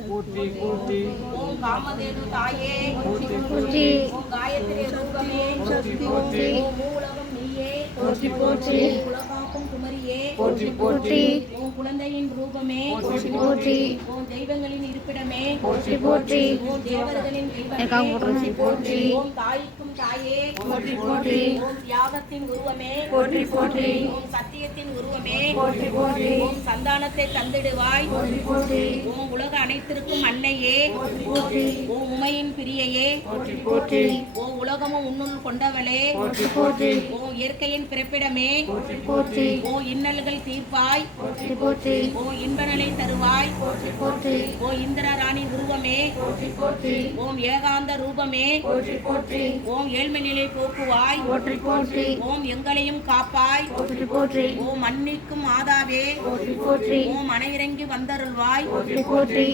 போற்றி போற்றி ஓம் காமதேனு தாயே போற்றி ஓம் காயத்ரி ரூபமே போற்றி போற்றி ஓம் மூலகம் நீயே போற்றி போற்றி ஓம் குலகாக்கும் குமரியே ஓம் குழந்தையின் ரூபமே. போற்றி போற்றி ஓம் தெய்வங்களின் இருப்பிடமே. போற்றி போற்றி. ஓம் தேவர்களின் தெய்வமே போற்றி போற்றி ஓம் தாய்க்கும் தாயே. போற்றி போற்றி. ஓம் தியாகத்தின் உருவமே. போற்றி போற்றி. ஓம் சத்தியத்தின் உருவமே. போற்றி போற்றி. ஓம் சந்தானத்தை தந்திடுவாய். போற்றி போற்றி. ஓம் உலக அனைத்திற்கும் அன்னையே. போற்றி ஓம் உமையின் பிரியையே. போற்றி போற்றி. ஓம் உலகமும் உன்னுள் கொண்டவளே. போற்றி போற்றி. ஓம் இயற்கையின் பிறப்பிடமே. போற்றி போற்றி. ஓ இன்னல்கள் தீர்ப்பாய். போற்றி போற்றி. ஓ இன்பநலை தருவாய். போற்றி போற்றி. ஓ இந்திர ராணி உருவமே. போற்றி போற்றி. ஓம் ஏகாந்த ரூபமே. போற்றி போற்றி. ஓம் ஏழ்மை நிலை போக்குவாய். போற்றி போற்றி. ஓம் எங்களையும் காப்பாய். போற்றி போற்றி. ஓம் மன்னிக்கும் மாதாவே போற்றி போற்றி. ஓம் அனையிறங்கி வந்தருள்வாய். போற்றி போற்றி.